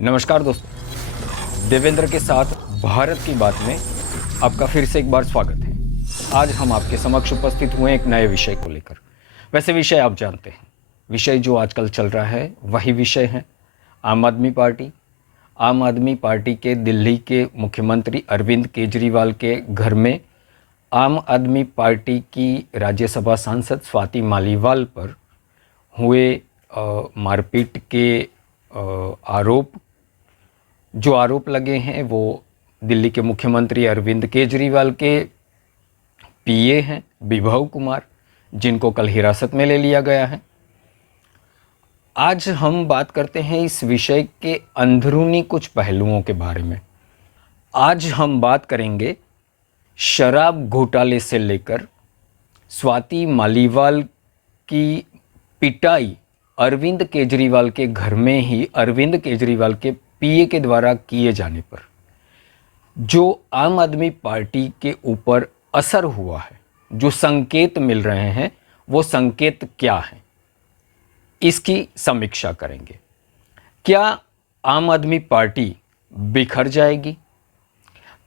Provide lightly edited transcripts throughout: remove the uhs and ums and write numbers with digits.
नमस्कार दोस्तों, देवेंद्र के साथ भारत की बात में आपका फिर से एक बार स्वागत है। आज हम आपके समक्ष उपस्थित हुए एक नए विषय को लेकर। वैसे विषय आप जानते हैं, विषय जो आजकल चल रहा है वही विषय है आम आदमी पार्टी। आम आदमी पार्टी के दिल्ली के मुख्यमंत्री अरविंद केजरीवाल के घर में आम आदमी पार्टी की राज्यसभा सांसद स्वाति मालीवाल पर हुए मारपीट के आरोप लगे हैं वो दिल्ली के मुख्यमंत्री अरविंद केजरीवाल के पीए हैं विभव कुमार, जिनको कल हिरासत में ले लिया गया है। आज हम बात करते हैं इस विषय के अंदरूनी कुछ पहलुओं के बारे में। आज हम बात करेंगे शराब घोटाले से लेकर स्वाति मालीवाल की पिटाई अरविंद केजरीवाल के घर में ही अरविंद केजरीवाल के पीए के द्वारा किए जाने पर जो आम आदमी पार्टी के ऊपर असर हुआ है, जो संकेत मिल रहे हैं, वो संकेत क्या हैं, इसकी समीक्षा करेंगे। क्या आम आदमी पार्टी बिखर जाएगी?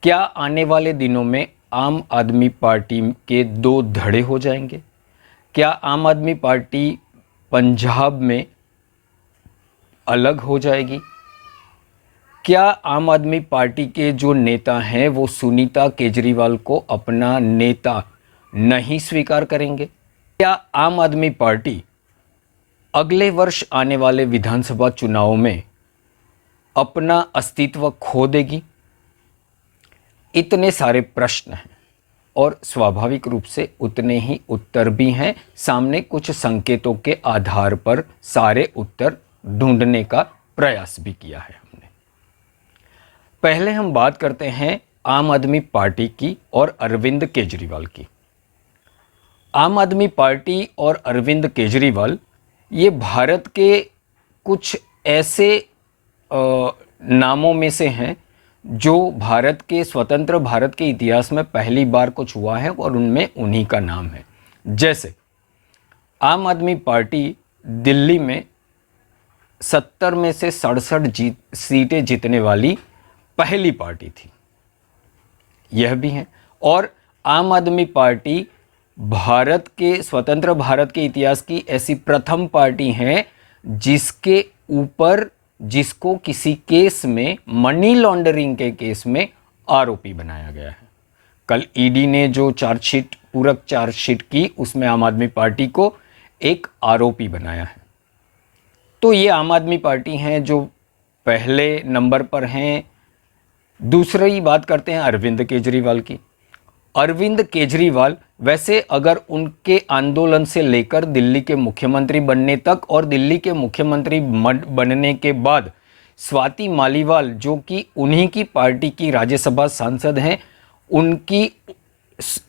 क्या आने वाले दिनों में आम आदमी पार्टी के दो धड़े हो जाएंगे? क्या आम आदमी पार्टी पंजाब में अलग हो जाएगी? क्या आम आदमी पार्टी के जो नेता हैं वो सुनीता केजरीवाल को अपना नेता नहीं स्वीकार करेंगे? क्या आम आदमी पार्टी अगले वर्ष आने वाले विधानसभा चुनाव में अपना अस्तित्व खो देगी? इतने सारे प्रश्न हैं और स्वाभाविक रूप से उतने ही उत्तर भी हैं। सामने कुछ संकेतों के आधार पर सारे उत्तर ढूंढने का प्रयास भी किया है हमने। पहले हम बात करते हैं आम आदमी पार्टी की और अरविंद केजरीवाल की। आम आदमी पार्टी और अरविंद केजरीवाल ये भारत के कुछ ऐसे नामों में से हैं जो भारत के स्वतंत्र भारत के इतिहास में पहली बार कुछ हुआ है और उनमें उन्हीं का नाम है। जैसे आम आदमी पार्टी दिल्ली में 70 में से 67 सीटें जीतने वाली पहली पार्टी थी, यह भी है। और आम आदमी पार्टी भारत के स्वतंत्र भारत के इतिहास की ऐसी प्रथम पार्टी है जिसको किसी केस में, मनी लॉन्ड्रिंग के केस में आरोपी बनाया गया है। कल ईडी ने जो पूरक चार्जशीट की, उसमें आम आदमी पार्टी को एक आरोपी बनाया है। तो ये आम आदमी पार्टी हैं जो पहले नंबर पर हैं। दूसरी बात करते हैं अरविंद केजरीवाल की। अरविंद केजरीवाल वैसे अगर उनके आंदोलन से लेकर दिल्ली के मुख्यमंत्री बनने तक और दिल्ली के मुख्यमंत्री बनने के बाद स्वाति मालीवाल जो कि उन्हीं की पार्टी की राज्यसभा सांसद हैं, उनकी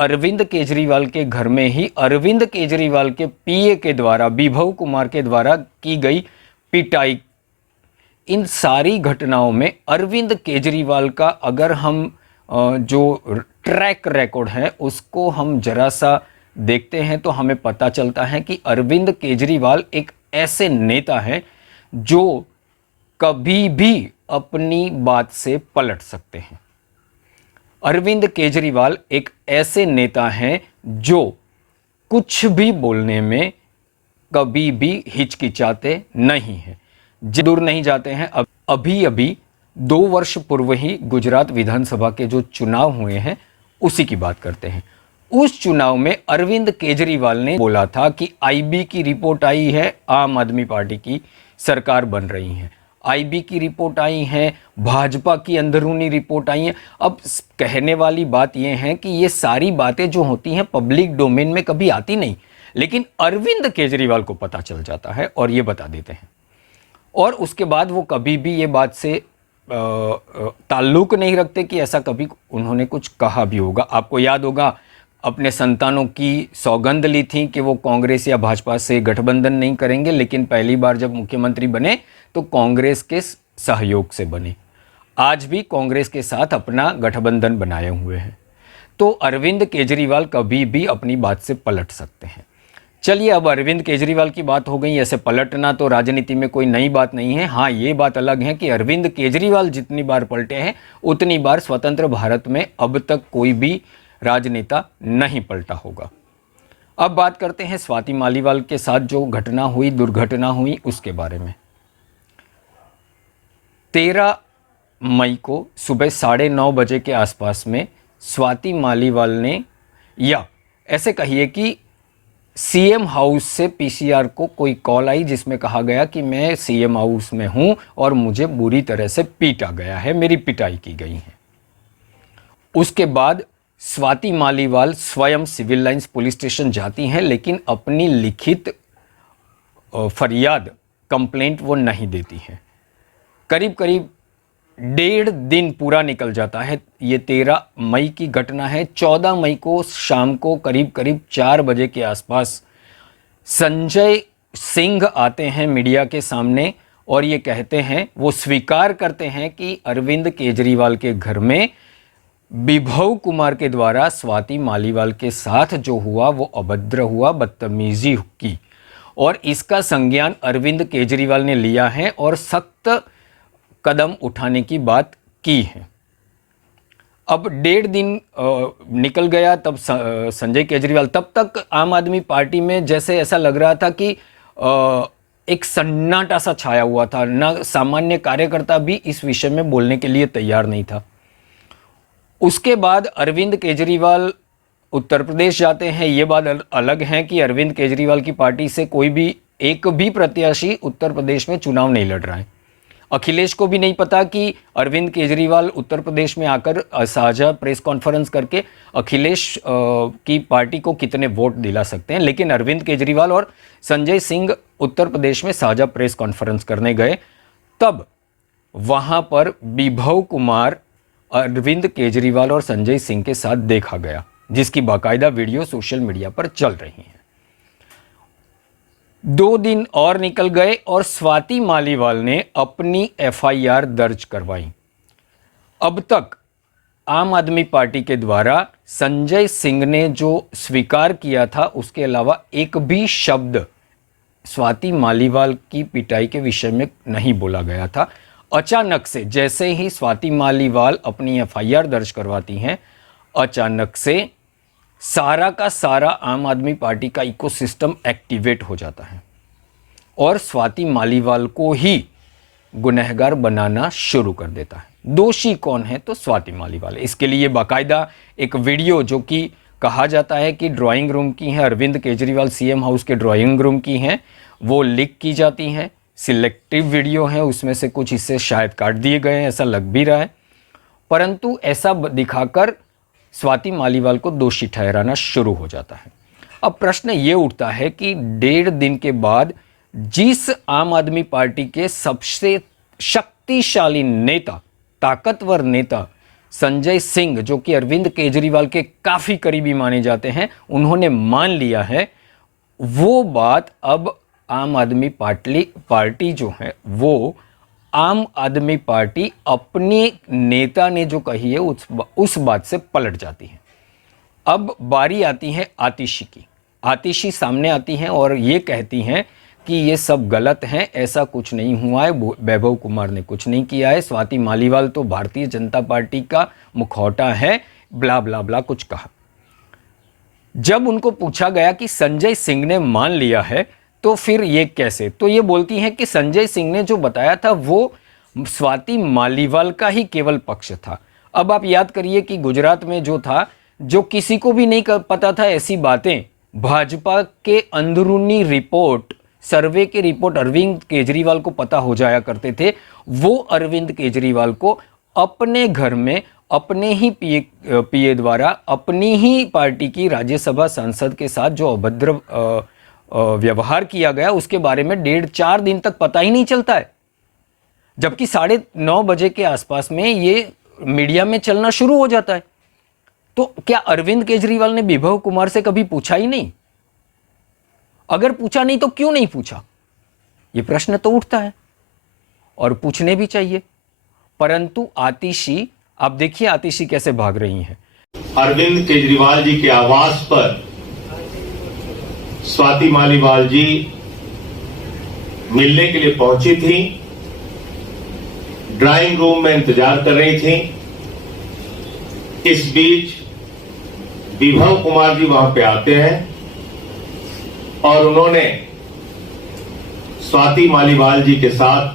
अरविंद केजरीवाल के घर में ही अरविंद केजरीवाल के पीए के द्वारा, विभव कुमार के द्वारा की गई पिटाई, इन सारी घटनाओं में अरविंद केजरीवाल का अगर हम जो ट्रैक रिकॉर्ड है उसको हम जरा सा देखते हैं तो हमें पता चलता है कि अरविंद केजरीवाल एक ऐसे नेता हैं जो कभी भी अपनी बात से पलट सकते हैं। अरविंद केजरीवाल एक ऐसे नेता हैं जो कुछ भी बोलने में कभी भी हिचकिचाते नहीं हैं, दूर नहीं जाते हैं। अभी 2 वर्ष पूर्व ही गुजरात विधानसभा के जो चुनाव हुए हैं उसी की बात करते हैं। उस चुनाव में अरविंद केजरीवाल ने बोला था कि आईबी की रिपोर्ट आई है, आम आदमी पार्टी की सरकार बन रही है। आईबी की रिपोर्ट आई है, भाजपा की अंदरूनी रिपोर्ट आई है। अब कहने वाली बात यह है कि ये सारी बातें जो होती हैं पब्लिक डोमेन में कभी आती नहीं, लेकिन अरविंद केजरीवाल को पता चल जाता है और ये बता देते हैं। और उसके बाद वो कभी भी ये बात से ताल्लुक नहीं रखते कि ऐसा कभी उन्होंने कुछ कहा भी होगा। आपको याद होगा अपने संतानों की सौगंध ली थी कि वो कांग्रेस या भाजपा से गठबंधन नहीं करेंगे, लेकिन पहली बार जब मुख्यमंत्री बने तो कांग्रेस के सहयोग से बने। आज भी कांग्रेस के साथ अपना गठबंधन बनाए हुए हैं। तो अरविंद केजरीवाल कभी भी अपनी बात से पलट सकते हैं, चलिए, अब अरविंद केजरीवाल की बात हो गई, ऐसे पलटना तो राजनीति में कोई नई बात नहीं है। हाँ, ये बात अलग है कि अरविंद केजरीवाल जितनी बार पलटे हैं उतनी बार स्वतंत्र भारत में अब तक कोई भी राजनेता नहीं पलटा होगा। अब बात करते हैं स्वाति मालीवाल के साथ जो घटना हुई, दुर्घटना हुई, उसके बारे में। 13 मई को सुबह 9:30 बजे के आसपास में स्वाति मालीवाल ने, या ऐसे कहिए कि सीएम हाउस से पीसीआर को कोई कॉल आई जिसमें कहा गया कि मैं सीएम हाउस में हूं और मुझे बुरी तरह से पीटा गया है, मेरी पिटाई की गई है। उसके बाद स्वाति मालीवाल स्वयं सिविल लाइंस पुलिस स्टेशन जाती हैं, लेकिन अपनी लिखित फरियाद, कंप्लेंट वो नहीं देती हैं। करीब करीब 1.5 दिन पूरा निकल जाता है। ये 13 मई की घटना है। 14 मई को शाम को करीब करीब 4 बजे के आसपास संजय सिंह आते हैं मीडिया के सामने और ये कहते हैं, वो स्वीकार करते हैं कि अरविंद केजरीवाल के घर में विभव कुमार के द्वारा स्वाति मालीवाल के साथ जो हुआ वो अभद्र हुआ, बदतमीजी की, और इसका संज्ञान अरविंद केजरीवाल ने लिया है और सख्त कदम उठाने की बात की है। अब 1.5 दिन निकल गया, तब संजय केजरीवाल, तब तक आम आदमी पार्टी में जैसे ऐसा लग रहा था कि एक सन्नाटा सा छाया हुआ था, ना सामान्य कार्यकर्ता भी इस विषय में बोलने के लिए तैयार नहीं था। उसके बाद अरविंद केजरीवाल उत्तर प्रदेश जाते हैं। ये बात अलग है कि अरविंद केजरीवाल की पार्टी से कोई भी एक भी प्रत्याशी उत्तर प्रदेश में चुनाव नहीं लड़ रहा है। अखिलेश को भी नहीं पता कि अरविंद केजरीवाल उत्तर प्रदेश में आकर साझा प्रेस कॉन्फ्रेंस करके अखिलेश की पार्टी को कितने वोट दिला सकते हैं, लेकिन अरविंद केजरीवाल और संजय सिंह उत्तर प्रदेश में साझा प्रेस कॉन्फ्रेंस करने गए। तब वहां पर विभव कुमार अरविंद केजरीवाल और संजय सिंह के साथ देखा गया, जिसकी बाकायदा वीडियो सोशल मीडिया पर चल रही है। 2 दिन और निकल गए और स्वाति मालीवाल ने अपनी एफआईआर दर्ज करवाई। अब तक आम आदमी पार्टी के द्वारा संजय सिंह ने जो स्वीकार किया था, उसके अलावा एक भी शब्द स्वाति मालीवाल की पिटाई के विषय में नहीं बोला गया था। अचानक से जैसे ही स्वाति मालीवाल अपनी एफआईआर दर्ज करवाती हैं, अचानक से सारा का सारा आम आदमी पार्टी का इकोसिस्टम एक्टिवेट हो जाता है और स्वाति मालीवाल को ही गुनहगार बनाना शुरू कर देता है। दोषी कौन है? तो स्वाति मालीवाल। इसके लिए बाकायदा एक वीडियो, जो कि कहा जाता है कि ड्राइंग रूम की है, अरविंद केजरीवाल सीएम हाउस के ड्राइंग रूम की हैं, वो लीक की जाती हैं। सिलेक्टिव वीडियो है, उसमें से कुछ हिस्से शायद काट दिए गए हैं, ऐसा लग भी रहा है, परंतु ऐसा दिखाकर स्वाति मालीवाल को दोषी ठहराना शुरू हो जाता है। अब प्रश्न ये उठता है कि 1.5 दिन के बाद जिस आम आदमी पार्टी के सबसे शक्तिशाली नेता, ताकतवर नेता संजय सिंह, जो कि अरविंद केजरीवाल के काफ़ी करीबी माने जाते हैं, उन्होंने मान लिया है, वो बात अब आम आदमी पार्टी जो है, वो आम आदमी पार्टी अपने नेता ने जो कही है उस बात से पलट जाती है। अब बारी आती है आतिशी की। आतिशी सामने आती हैं और ये कहती हैं कि ये सब गलत है, ऐसा कुछ नहीं हुआ है, वैभव कुमार ने कुछ नहीं किया है, स्वाति मालीवाल तो भारतीय जनता पार्टी का मुखौटा है, ब्ला ब्ला ब्ला कुछ कहा। जब उनको पूछा गया कि संजय सिंह ने मान लिया है तो फिर ये कैसे, तो ये बोलती हैं कि संजय सिंह ने जो बताया था वो स्वाति मालीवाल का ही केवल पक्ष था। अब आप याद करिए कि गुजरात में जो था, जो किसी को भी नहीं पता था, ऐसी बातें भाजपा के अंदरूनी रिपोर्ट, सर्वे के रिपोर्ट अरविंद केजरीवाल को पता हो जाया करते थे। वो अरविंद केजरीवाल को अपने घर में अपने ही पीए द्वारा अपनी ही पार्टी की राज्यसभा सांसद के साथ जो अभद्र व्यवहार किया गया, उसके बारे में 1.5-4 दिन तक पता ही नहीं चलता है, जबकि 9:30 बजे के आसपास में ये मीडिया में चलना शुरू हो जाता है। तो क्या अरविंद केजरीवाल ने विभव कुमार से कभी पूछा ही नहीं? अगर पूछा नहीं तो क्यों नहीं पूछा? ये प्रश्न तो उठता है और पूछने भी चाहिए। परंतु आतिशी, आप देखिए आतिशी कैसे भाग रही हैं। अरविंद केजरीवाल जी के आवास पर स्वाति मालीवाल जी मिलने के लिए पहुंची थी, ड्राइंग रूम में इंतजार कर रही थी। इस बीच विभव कुमार जी वहां पे आते हैं और उन्होंने स्वाति मालीवाल जी के साथ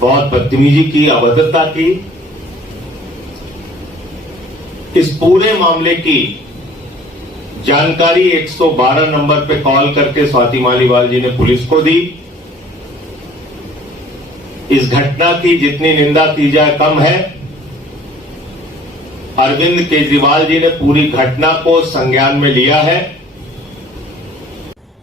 बहुत बदतमीजी की, अभद्रता की। इस पूरे मामले की जानकारी 112 नंबर पे कॉल करके स्वाति मालीवाल जी ने पुलिस को दी। इस घटना की जितनी निंदा की जाए कम है। अरविंद केजरीवाल जी ने पूरी घटना को संज्ञान में लिया है।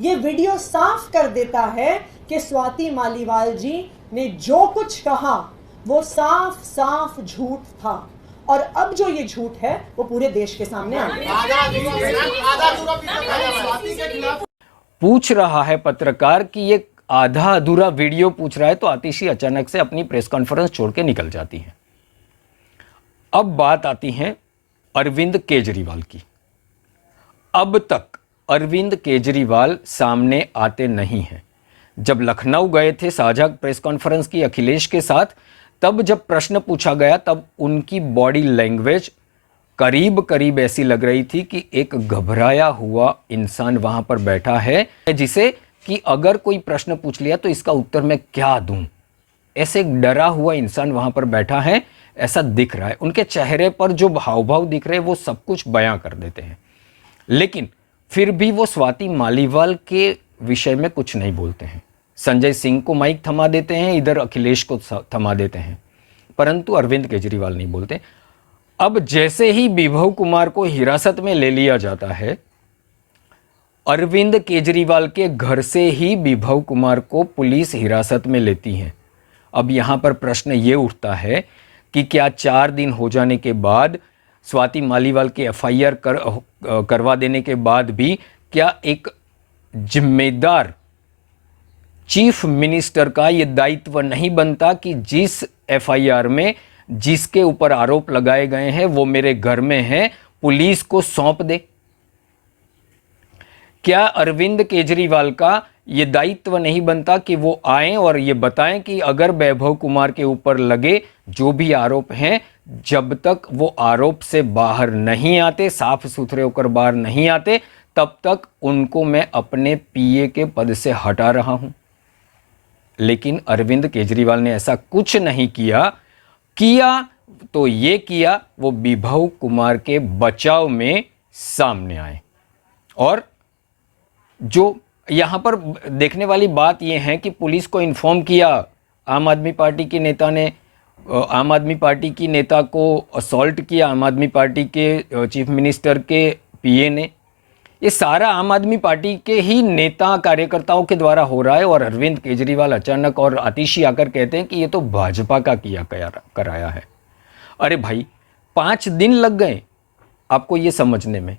ये वीडियो साफ कर देता है कि स्वाति मालीवाल जी ने जो कुछ कहा वो साफ साफ झूठ था, और अब जो ये झूठ है वो पूरे देश के सामने आ गया। पूछ रहा है पत्रकार कि ये आधा अधूरा वीडियो पूछ रहा है, तो आतिशी अचानक से अपनी प्रेस कॉन्फ्रेंस छोड़ के निकल जाती है। अब बात आती है अरविंद केजरीवाल की। अब तक अरविंद केजरीवाल सामने आते नहीं हैं। जब लखनऊ गए थे साझा प्रेस कॉन्फ्रेंस की अखिलेश के साथ, तब जब प्रश्न पूछा गया तब उनकी बॉडी लैंग्वेज करीब करीब ऐसी लग रही थी कि एक घबराया हुआ इंसान वहां पर बैठा है, जिसे कि अगर कोई प्रश्न पूछ लिया तो इसका उत्तर मैं क्या दूं। ऐसे एक डरा हुआ इंसान वहां पर बैठा है, ऐसा दिख रहा है। उनके चेहरे पर जो हाव भाव दिख रहे हैं वो सब कुछ बयां कर देते हैं, लेकिन फिर भी वो स्वाति मालीवाल के विषय में कुछ नहीं बोलते हैं। संजय सिंह को माइक थमा देते हैं, इधर अखिलेश को थमा देते हैं, परंतु अरविंद केजरीवाल नहीं बोलते। अब जैसे ही विभव कुमार को हिरासत में ले लिया जाता है, अरविंद केजरीवाल के घर से ही विभव कुमार को पुलिस हिरासत में लेती है। अब यहाँ पर प्रश्न ये उठता है कि क्या 4 दिन हो जाने के बाद, स्वाति मालीवाल के एफआईआर करवा देने के बाद भी, क्या एक जिम्मेदार चीफ मिनिस्टर का ये दायित्व नहीं बनता कि जिस एफआईआर में जिसके ऊपर आरोप लगाए गए हैं वो मेरे घर में है, पुलिस को सौंप दे? क्या अरविंद केजरीवाल का ये दायित्व नहीं बनता कि वो आए और ये बताएं कि अगर वैभव कुमार के ऊपर लगे जो भी आरोप हैं, जब तक वो आरोप से बाहर नहीं आते, साफ सुथरे होकर बाहर नहीं आते, तब तक उनको मैं अपने पीए के पद से हटा रहा हूं। लेकिन अरविंद केजरीवाल ने ऐसा कुछ नहीं किया तो ये किया वो विभव कुमार के बचाव में सामने आए। और जो यहाँ पर देखने वाली बात यह है कि पुलिस को इन्फॉर्म किया, आम आदमी पार्टी के नेता ने आम आदमी पार्टी की नेता को असॉल्ट किया, आम आदमी पार्टी के चीफ मिनिस्टर के पीए ने। ये सारा आम आदमी पार्टी के ही नेता कार्यकर्ताओं के द्वारा हो रहा है, और अरविंद केजरीवाल अचानक और आतिशी आकर कहते हैं कि ये तो भाजपा का कराया है। अरे भाई, 5 दिन लग गए आपको ये समझने में।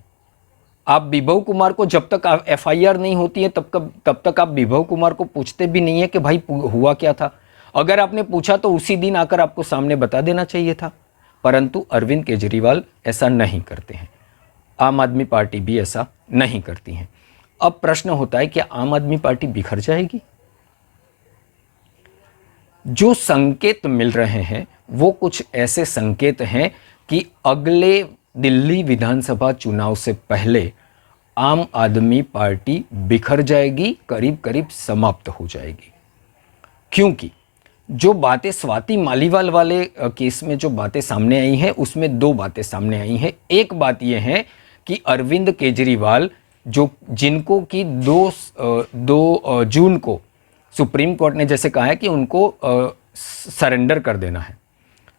आप विभव कुमार को, जब तक एफआईआर नहीं होती है तब तक आप विभव कुमार को पूछते भी नहीं है कि भाई हुआ क्या था। अगर आपने पूछा तो उसी दिन आकर आपको सामने बता देना चाहिए था, परंतु अरविंद केजरीवाल ऐसा नहीं करते हैं। आम आदमी पार्टी भी ऐसा नहीं करती है। अब प्रश्न होता है कि आम आदमी पार्टी बिखर जाएगी? जो संकेत मिल रहे हैं वो कुछ ऐसे संकेत हैं कि अगले दिल्ली विधानसभा चुनाव से पहले आम आदमी पार्टी बिखर जाएगी, करीब करीब समाप्त हो जाएगी। क्योंकि जो बातें स्वाति मालीवाल वाले केस में जो बातें सामने आई हैं, उसमें 2 बातें सामने आई हैं। एक बात यह है कि अरविंद केजरीवाल जिनको कि 2 जून को सुप्रीम कोर्ट ने जैसे कहा है कि उनको सरेंडर कर देना है,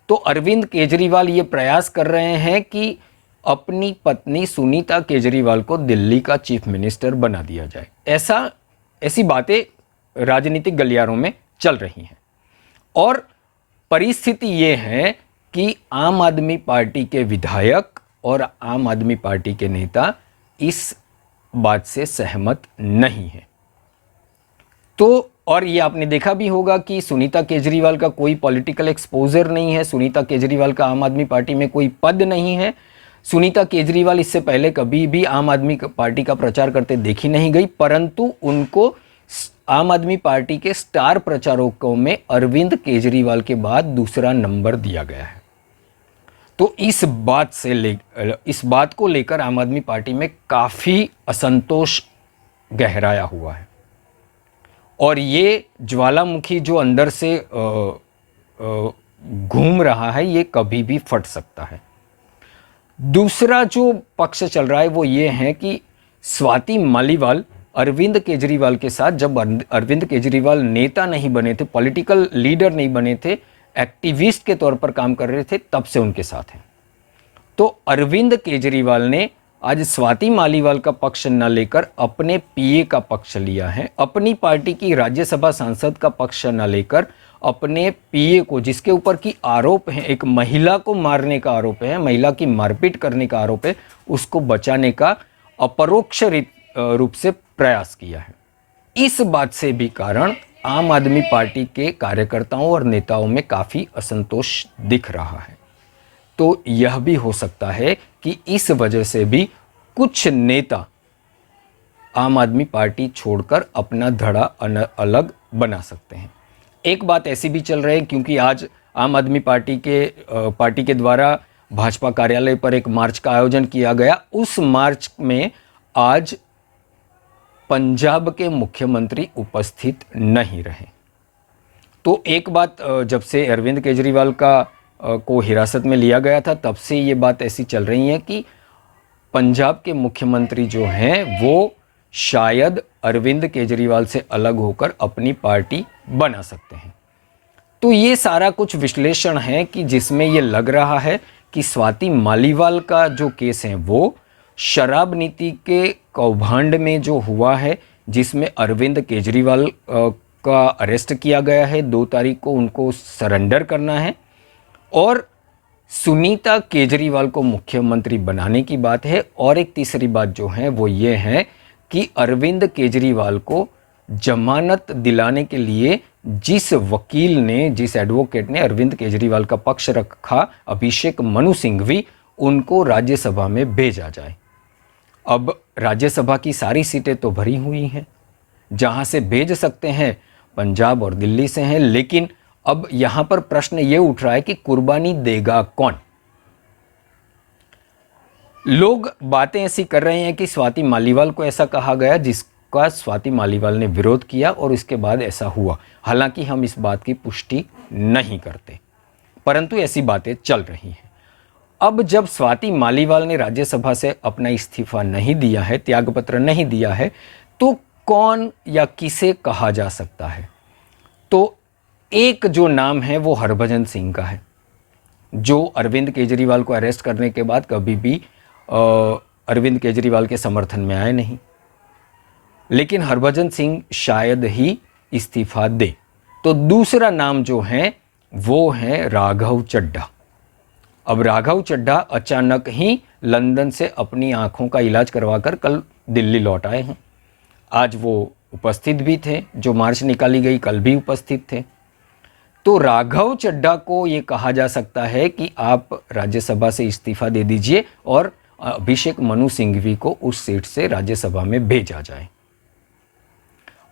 तो अरविंद केजरीवाल ये प्रयास कर रहे हैं कि अपनी पत्नी सुनीता केजरीवाल को दिल्ली का चीफ मिनिस्टर बना दिया जाए। ऐसी बातें राजनीतिक गलियारों में चल रही हैं, और परिस्थिति ये है कि आम आदमी पार्टी के विधायक और आम आदमी पार्टी के नेता इस बात से सहमत नहीं है। तो और ये आपने देखा भी होगा कि सुनीता केजरीवाल का कोई पॉलिटिकल एक्सपोजर नहीं है, सुनीता केजरीवाल का आम आदमी पार्टी में कोई पद नहीं है, सुनीता केजरीवाल इससे पहले कभी भी आम आदमी पार्टी का प्रचार करते देखी नहीं गई, परंतु उनको आम आदमी पार्टी के स्टार प्रचारकों में अरविंद केजरीवाल के बाद दूसरा नंबर दिया गया है। तो इस बात को लेकर आम आदमी पार्टी में काफ़ी असंतोष गहराया हुआ है और ये ज्वालामुखी जो अंदर से घूम रहा है, ये कभी भी फट सकता है। दूसरा जो पक्ष चल रहा है वो ये है कि स्वाति मालीवाल अरविंद केजरीवाल के साथ, जब अरविंद केजरीवाल नेता नहीं बने थे, पॉलिटिकल लीडर नहीं बने थे, एक्टिविस्ट के तौर पर काम कर रहे थे, तब से उनके साथ हैं। तो अरविंद केजरीवाल ने आज स्वाति मालीवाल का पक्ष न लेकर अपने पीए का पक्ष लिया है, अपनी पार्टी की राज्यसभा सांसद का पक्ष न लेकर अपने पीए को, जिसके ऊपर की आरोप है, एक महिला को मारने का आरोप है, महिला की मारपीट करने का आरोप है, उसको बचाने का अपरोक्ष रूप से प्रयास किया है। इस बात से भी कारण आम आदमी पार्टी के कार्यकर्ताओं और नेताओं में काफ़ी असंतोष दिख रहा है। तो यह भी हो सकता है कि इस वजह से भी कुछ नेता आम आदमी पार्टी छोड़कर अपना धड़ा अलग बना सकते हैं। एक बात ऐसी भी चल रही है, क्योंकि आज आम आदमी पार्टी के द्वारा भाजपा कार्यालय पर एक मार्च का आयोजन किया गया। उस मार्च में आज पंजाब के मुख्यमंत्री उपस्थित नहीं रहे। तो एक बात, जब से अरविंद केजरीवाल को हिरासत में लिया गया था, तब से ये बात ऐसी चल रही है कि पंजाब के मुख्यमंत्री जो हैं वो शायद अरविंद केजरीवाल से अलग होकर अपनी पार्टी बना सकते हैं। तो ये सारा कुछ विश्लेषण है कि जिसमें ये लग रहा है कि स्वाति मालीवाल का जो केस है वो शराब नीति के कौभांड में जो हुआ है, जिसमें अरविंद केजरीवाल का अरेस्ट किया गया है, 2 तारीख को उनको सरेंडर करना है, और सुनीता केजरीवाल को मुख्यमंत्री बनाने की बात है। और एक तीसरी बात जो है वो ये है कि अरविंद केजरीवाल को जमानत दिलाने के लिए जिस वकील ने, जिस एडवोकेट ने अरविंद केजरीवाल का पक्ष रखा, अभिषेक मनु सिंघवी, उनको राज्यसभा में भेजा जाए। अब राज्यसभा की सारी सीटें तो भरी हुई हैं, जहां से भेज सकते हैं पंजाब और दिल्ली से हैं, लेकिन अब यहां पर प्रश्न ये उठ रहा है कि कुर्बानी देगा कौन। लोग बातें ऐसी कर रहे हैं कि स्वाति मालीवाल को ऐसा कहा गया, जिसका स्वाति मालीवाल ने विरोध किया और इसके बाद ऐसा हुआ। हालांकि हम इस बात की पुष्टि नहीं करते, परंतु ऐसी बातें चल रही हैं। अब जब स्वाति मालीवाल ने राज्यसभा से अपना इस्तीफा नहीं दिया है, त्यागपत्र नहीं दिया है, तो कौन या किसे कहा जा सकता है? तो एक जो नाम है वो हरभजन सिंह का है, जो अरविंद केजरीवाल को अरेस्ट करने के बाद कभी भी अरविंद केजरीवाल के समर्थन में आए नहीं, लेकिन हरभजन सिंह शायद ही इस्तीफा दे। तो दूसरा नाम जो है वो है राघव चड्ढा। अब राघव चड्ढा अचानक ही लंदन से अपनी आंखों का इलाज करवाकर कल दिल्ली लौट आए हैं। आज वो उपस्थित भी थे, जो मार्च निकाली गई कल भी उपस्थित थे। तो राघव चड्ढा को ये कहा जा सकता है कि आप राज्यसभा से इस्तीफा दे दीजिए और अभिषेक मनु सिंघवी को उस सीट से राज्यसभा में भेजा जाए।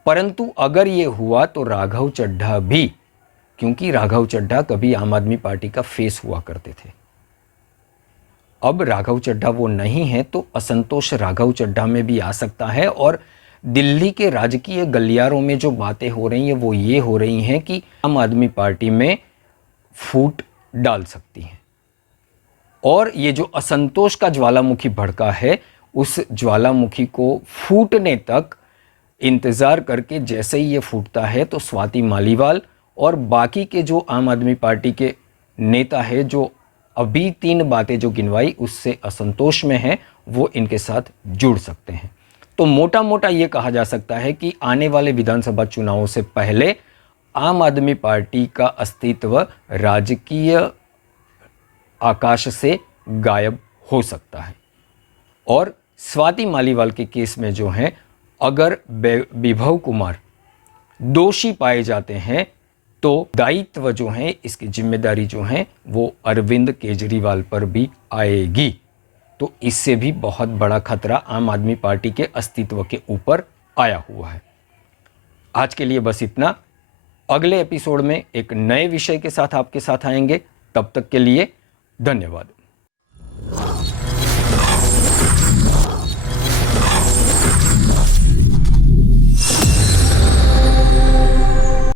परंतु अगर ये हुआ तो राघव चड्ढा भी, क्योंकि राघव चड्ढा कभी आम आदमी पार्टी का फेस हुआ करते थे, अब राघव चड्ढा वो नहीं है, तो असंतोष राघव चड्ढा में भी आ सकता है। और दिल्ली के राजकीय गलियारों में जो बातें हो रही हैं वो ये हो रही हैं कि आम आदमी पार्टी में फूट डाल सकती हैं, और ये जो असंतोष का ज्वालामुखी भड़का है, उस ज्वालामुखी को फूटने तक इंतज़ार करके जैसे ही ये फूटता है तो स्वाति मालीवाल और बाकी के जो आम आदमी पार्टी के नेता है, जो अभी 3 बातें जो गिनवाई उससे असंतोष में हैं, वो इनके साथ जुड़ सकते हैं। तो मोटा मोटा ये कहा जा सकता है कि आने वाले विधानसभा चुनावों से पहले आम आदमी पार्टी का अस्तित्व राजकीय आकाश से गायब हो सकता है। और स्वाति मालीवाल के केस में जो है, अगर विभव कुमार दोषी पाए जाते हैं तो दायित्व जो है, इसकी जिम्मेदारी जो है वो अरविंद केजरीवाल पर भी आएगी। तो इससे भी बहुत बड़ा खतरा आम आदमी पार्टी के अस्तित्व के ऊपर आया हुआ है। आज के लिए बस इतना। अगले एपिसोड में एक नए विषय के साथ आपके साथ आएंगे। तब तक के लिए धन्यवाद।